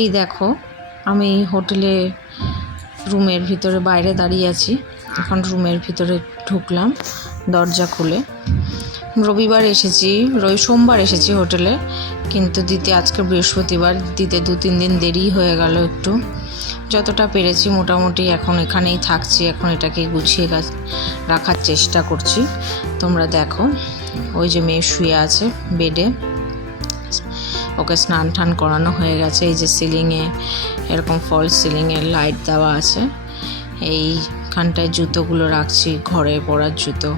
এই দেখো আমি হোটেলে রুমের ভিতরে বাইরে দাঁড়িয়ে আছি। এখন রুমের ভিতরে ঢুকলাম দরজা খুলে। রবিবার এসেছি, সোমবার এসেছি হোটেলে, কিন্তু দিতে আজকে বৃহস্পতিবার, দিতে 2-3 দিন দেরি হয়ে গেল একটু। যতটা পেরেছি মোটামুটি এখন এখানেই থাকছি। এখন এটাকে গুছিয়ে রাখার চেষ্টা করছি। তোমরা দেখো ওই যে মেয়ে শুয়ে আছে বেডে, ওকে স্নান টান করানো হয়ে গেছে। এই যে সিলিংয়ে এরকম ফলস সিলিংয়ে লাইট দেওয়া আছে। এইখানটায় জুতোগুলো রাখছি, ঘরে পরার জুতো।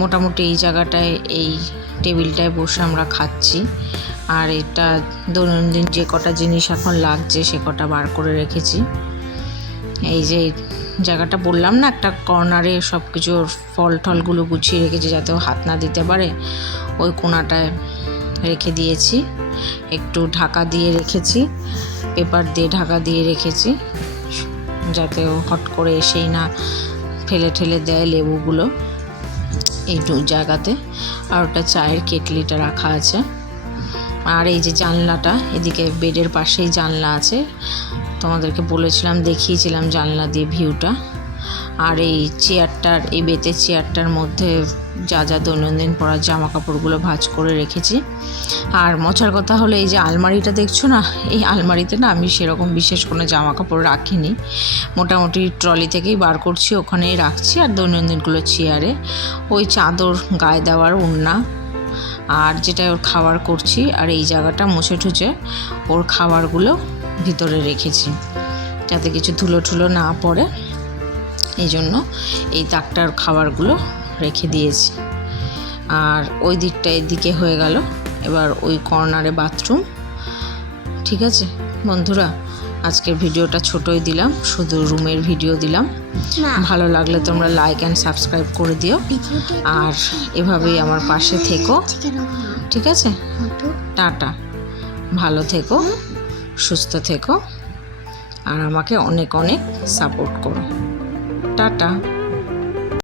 মোটামুটি এই জায়গাটায়, এই টেবিলটায় বসে আমরা খাচ্ছি। আর এটা দৈনন্দিন যে কটা জিনিস এখন লাগছে সে কটা বার করে রেখেছি। এই যে জায়গাটা বললাম না, একটা কর্নারে সব কিছু ফল টলগুলো গুছিয়ে রেখেছি যাতে ও হাত না দিতে পারে, ওই কোণাটায় রেখে দিয়েছি। একটু ঢাকা দিয়ে রেখেছি, পেপার দিয়ে ঢাকা দিয়ে রেখেছি যাতে ও হট করে এসেই না ফেলে ঠেলে দেয় লেবুগুলো এই জায়গাতে। আর ওটা চায়ের কেটলিটা রাখা আছে। আর এই যে জানলাটা, এদিকে বেডের পাশেই জানলা আছে, তোমাদেরকে বলেছিলাম, দেখিয়েছিলাম জানলা দিয়ে ভিউটা। আর এই চেয়ারটার, এই বেতের চেয়ারটার মধ্যে যা যা দৈনন্দিন পরার জামা কাপড়গুলো ভাঁজ করে রেখেছি। আর মজার কথা হলো, এই যে আলমারিটা দেখছো না, এই আলমারিতে না আমি সেরকম বিশেষ কোনো জামা কাপড় রাখিনি। মোটামুটি ট্রলি থেকেই বার করছি, ওখানেই রাখছি। আর দৈনন্দিনগুলো চেয়ারে, ওই চাদর, গায়ে দেওয়ার ওড়না, আর যেটা ওর খাবার করছি। আর এই জায়গাটা মুছে ঠুছে ওর খাবারগুলো ভিতরে রেখেছি যাতে কিছু ধুলো ঠুলো না পড়ে, এই জন্য এই তাকটার খাবারগুলো রেখে দিয়েছি। আর ওই দিকটা এদিকে হয়ে গেল। এবার ওই কর্নারে বাথরুম। ঠিক আছে বন্ধুরা, আজকের ভিডিওটা ছোটই দিলাম, শুধু রুমের ভিডিও দিলাম। ভালো লাগলে তোমরা লাইক অ্যান্ড সাবস্ক্রাইব করে দিও। আর এভাবেই আমার পাশে থেকো, ঠিক আছে? টাটা, ভালো থেকো, সুস্থ থেকো, আর আমাকে অনেক অনেক সাপোর্ট করো। টাটা।